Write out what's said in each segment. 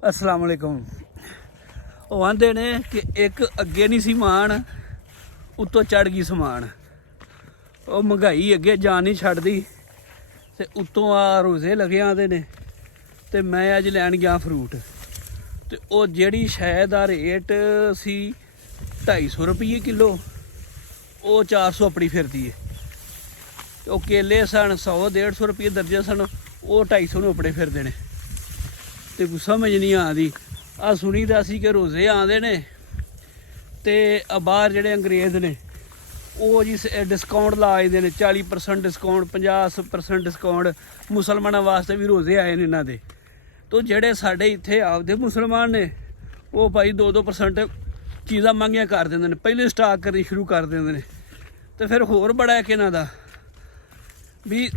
अस्सलाम वालेकुम। ਉਹ ਆਂਦੇ ਨੇ ਕਿ ਇੱਕ ਅੱਗੇ ਨਹੀਂ ਸੀ ਮਾਣ, ਉੱਤੋਂ ਚੜ ਗਈ ਸਮਾਨ। ਉਹ ਮਹਿੰਗਾਈ ਅੱਗੇ ਜਾਨ ਨਹੀਂ ਛੱਡਦੀ ਤੇ ਉੱਤੋਂ ਆ ਰੋਜ਼ੇ ਲੱਗੇ ਆਂਦੇ ਨੇ। ਤੇ ਮੈਂ ਅੱਜ ਲੈਣ ਗਿਆ ਫਰੂਟ, ਤੇ ਉਹ ਜਿਹੜੀ ਸ਼ੈ ਦਾ ਰੇਟ ਸੀ 250 ਰੁਪਏ ਕਿਲੋ, ਉਹ 400 ਆਪਣੀ ਫਿਰਦੀ ਹੈ। ਉਹ ਕੇਲੇ ਸਨ 100-150 ਰੁਪਏ ਦਰਜਨ ਸਨ, ਉਹ 250 ਨੂੰ ਆਪਣੇ ਫਿਰਦੇ ਨੇ। ਤੇ ਸਮਝ ਨਹੀਂ ਆਉਂਦੀ। ਆ ਸੁਣੀਦਾ ਸੀ ਕਿ ਰੋਜ਼ੇ ਆਉਂਦੇ ਨੇ ਤੇ ਬਾਹਰ ਜਿਹੜੇ ਅੰਗਰੇਜ਼ ਨੇ ਉਹ ਜੀ ਡਿਸਕਾਊਂਟ ਲਾ ਦਿੰਦੇ ਨੇ, 40% ਡਿਸਕਾਊਂਟ, 50% ਡਿਸਕਾਊਂਟ। ਮੁਸਲਮਾਨਾਂ ਵਾਸਤੇ ਵੀ ਰੋਜ਼ੇ ਆਏ ਨੇ ਇਹਨਾਂ ਦੇ। ਤੋ ਜਿਹੜੇ ਸਾਡੇ ਇੱਥੇ ਆਪਦੇ ਮੁਸਲਮਾਨ ਨੇ ਉਹ ਭਾਈ 2-2% ਚੀਜ਼ਾਂ ਮਹਿੰਗੀਆਂ ਕਰ ਦਿੰਦੇ ਨੇ, ਪਹਿਲੇ ਸਟਾਕ ਕਰਨੀ ਸ਼ੁਰੂ ਕਰ ਦਿੰਦੇ ਨੇ। ਤੇ ਫਿਰ ਹੋਰ ਬੜਾ ਹੈ ਕਿ ਇਹਨਾਂ ਦਾ ਵੀ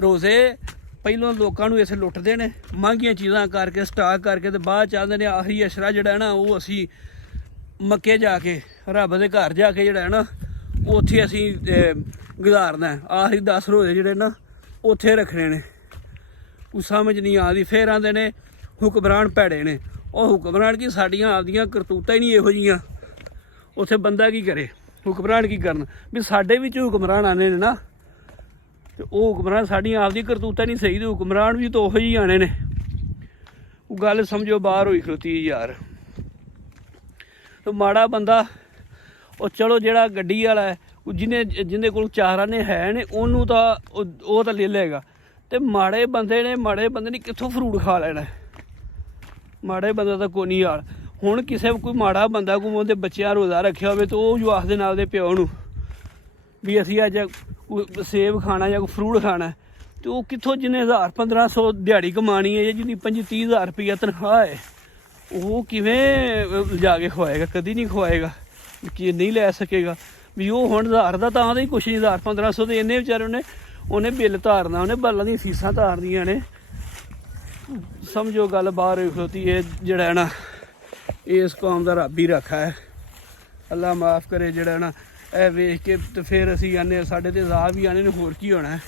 ਰੋਜ਼ੇ ਪਹਿਲੋਂ ਲੋਕਾਂ ਨੂੰ ਇੱਥੇ ਲੁੱਟਦੇ ਨੇ ਮਹਿੰਗੀਆਂ ਚੀਜ਼ਾਂ ਕਰਕੇ, ਸਟਾਕ ਕਰਕੇ, ਤੇ ਬਾਅਦ ਚਾਹੁੰਦੇ ਨੇ ਆਹੀ ਅਸ਼ਰਾ ਜਿਹੜਾ ਨਾ ਉਹ ਅਸੀਂ ਮੱਕੇ ਜਾ ਕੇ ਰੱਬ ਦੇ ਘਰ ਜਾ ਕੇ ਜਿਹੜਾ ਨਾ ਉੱਥੇ ਅਸੀਂ ਗੁਜ਼ਾਰਨਾ। ਆਹੀ 10 ਰੋਜ਼ੇ ਜਿਹੜੇ ਨਾ ਉੱਥੇ ਰੱਖਣੇ ਨੇ। ਉਹ ਸਮਝ ਨਹੀਂ ਆਉਂਦੀ। ਫਿਰ ਆਉਂਦੇ ਨੇ ਹੁਕਮਰਾਨ ਭੈੜੇ ਨੇ। ਉਹ ਹੁਕਮਰਾਨ ਕੀ, ਸਾਡੀਆਂ ਆਪਦੀਆਂ ਕਰਤੂਤਾਂ ਹੀ ਨਹੀਂ ਇਹੋ ਜਿਹੀਆਂ। ਉੱਥੇ ਬੰਦਾ ਕੀ ਕਰੇ, ਹੁਕਮਰਾਨ ਕੀ ਕਰਨ। ਵੀ ਸਾਡੇ ਵਿੱਚ ਹੁਕਮਰਾਨ ਆਉਂਦੇ ਨੇ ਨਾ, ਤੇ ਉਹ ਹੁਕਮਰਾਨ ਸਾਡੀਆਂ ਆਪਦੀ ਕਰਤੂਤਾਂ ਨਹੀਂ ਸਹੀ, ਤੇ ਹੁਕਮਰਾਨ ਵੀ ਤਾਂ ਉਹੋ ਜਿਹੇ ਆਣੇ ਨੇ। ਉਹ ਗੱਲ ਸਮਝੋ ਬਾਹਰ ਹੋਈ ਖਲੋਤੀ ਯਾਰ। ਤੇ ਮਾੜਾ ਬੰਦਾ ਉਹ ਚਲੋ ਜਿਹੜਾ ਗੱਡੀ ਵਾਲਾ ਹੈ, ਉਹ ਜਿਹਦੇ ਕੋਲ 4 ਆਨੇ ਹੈ ਨੇ ਉਹਨੂੰ ਤਾਂ ਉਹ ਤਾਂ ਲੈ ਲਏਗਾ। ਤੇ ਮਾੜੇ ਬੰਦੇ ਨੇ ਕਿੱਥੋਂ ਫਰੂਟ ਖਾ ਲੈਣਾ। ਮਾੜੇ ਬੰਦਾ ਤਾਂ ਕੋਈ ਨਹੀਂ ਹਾਲ। ਹੁਣ ਕੋਈ ਮਾੜਾ ਬੰਦਾ ਕੋਈ ਉਹਦੇ ਬੱਚਿਆਂ ਰੋਜ਼ਾ ਰੱਖਿਆ ਹੋਵੇ ਤਾਂ ਉਹ ਜੋ ਆਖਦੇ ਨਾਲ ਦੇ ਪਿਓ ਨੂੰ ਵੀ ਅਸੀਂ ਅੱਜ ਸੇਬ ਖਾਣਾ ਜਾਂ ਕੋਈ ਫਰੂਟ ਖਾਣਾ, ਤੇ ਉਹ ਕਿੱਥੋਂ, ਜਿਹਨੇ 1000-1500 ਦਿਹਾੜੀ ਕਮਾਣੀ ਹੈ ਜਾਂ ਜਿਹਦੀ 25-30 ਹਜ਼ਾਰ ਰੁਪਈਆ ਤਨਖਾਹ ਹੈ, ਉਹ ਕਿਵੇਂ ਜਾ ਕੇ ਖਵਾਏਗਾ? ਕਦੀ ਨਹੀਂ ਖਵਾਏਗਾ, ਕਿ ਨਹੀਂ ਲੈ ਸਕੇਗਾ। ਵੀ ਉਹ ਹੁਣ 1000 ਦਾ ਤਾਂ ਹੀ ਕੁਛ ਨਹੀਂ, 1000-1500 ਦੇ ਇੰਨੇ ਵਿਚਾਰੇ ਉਹਨੇ ਬਿੱਲ ਤਾਰਨਾ, ਉਹਨੇ ਬਾਲਾਂ ਦੀਆਂ ਫੀਸਾਂ ਤਾਰਨੀਆਂ ਨੇ। ਸਮਝੋ ਗੱਲ ਬਾਹਰ ਹੋਈ ਖਲੋਤੀ। ਇਹ ਜਿਹੜਾ ਹੈ ਨਾ ਇਸ ਕੌਮ ਦਾ ਰੱਬ ਹੀ ਰੱਖਾ ਹੈ, ਅੱਲਾ ਮਾफ़ ਕਰੇ। ਜਿਹੜਾ ਨਾ ਇਹ ਵੇਖ ਕੇ ਤੇ ਫਿਰ ਅਸੀਂ ਆਨੇ ਸਾਡੇ ਤੇ ਅਜ਼ਾਬ ਹੀ ਆਣੇ ਨੇ, ਹੋਰ ਕੀ ਹੋਣਾ ਹੈ।